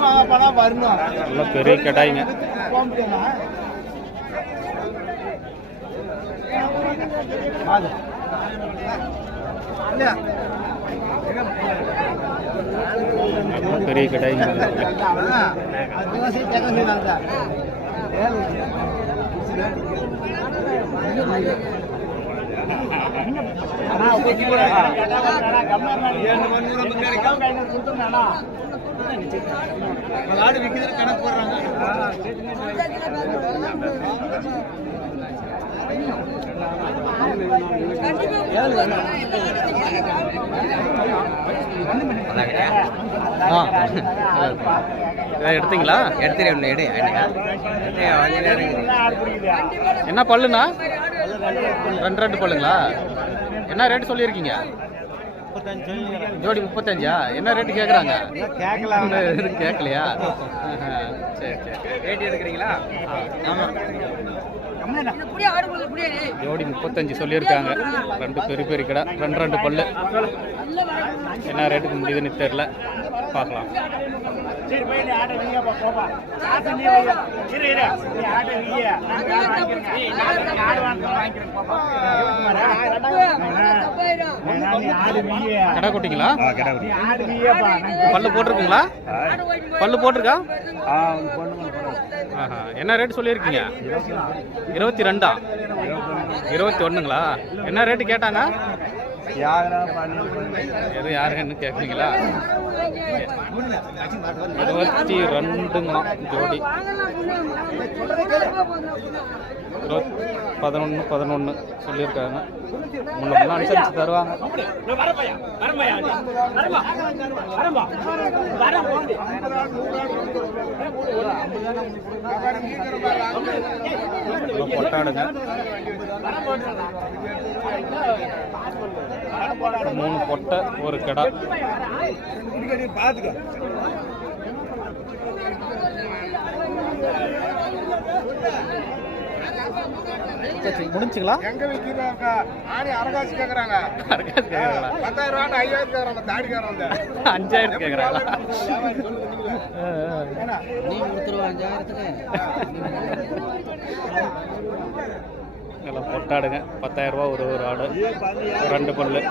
நல்ல பெரிய கடாய்ங்க நல்ல பெரிய கடாய்ங்க ஆடு விற்கிறதுக்கு கணக்கு போடுறாங்க ஆ எடுத்தீங்களா எடுத்துறேன் எடு என்ன பல்லுண்ணா? ரெண்டு ரெண்டு பல்லுங்களா? என்ன ரேட்டு சொல்லியிருக்கீங்க? ஜோடி முப்பத்தஞ்சா? என்ன ரேட்டு கேட்குறாங்க கேட்கலாம் கேட்கலையா சரி சரி ரேட் எடுக்கிறீங்களா? ஜோடி முப்பத்தஞ்சு சொல்லியிருக்காங்க. ரெண்டு பெரிய பெரிய கடை ரெண்டு ரெண்டு பல்லு. என்ன ரேட்டுக்கு முடியுதுன்னு தெரில பார்க்கலாம். கடை குட்டிங்களா? பல்லு போட்டிருக்குங்களா? பல்லு போட்டிருக்கா? என்ன ரேட் சொல்லியிருக்கீங்க? இருபத்தி ரெண்டா? இருபத்தி ஒன்றுங்களா என்ன ரேட்டு கேட்டாங்க? எதுவும் யாருன்னு கேட்குறீங்களா? இருபத்தி ரெண்டுங்கண்ணா ஜோடி. இருபத் பதினொன்று பதினொன்று சொல்லியிருக்காங்க. முன்ன அனுசரித்து தருவாங்க. நல்லா கொட்டாடுங்க மூணு பொட்டை ஒரு கடா. பாத்துக்க முடிஞ்சுங்களா? எங்க விக்கிறாங்க? ஆடி அரகாசி கேக்குறாங்க. அரகாசி கேக்குறாங்களா? பத்தாயிரம் ரூபாய் ஐயாயிரம் கேக்குறாங்க அஞ்சாயிரம் கேட்குறாங்களா நீ கொடுத்துருவா அஞ்சாயிரத்துக்கு? நல்லா பொட்டாடுங்க. பத்தாயிரம் ரூபா ஒரு ஒரு ஆடு. ரெண்டு பல்லு.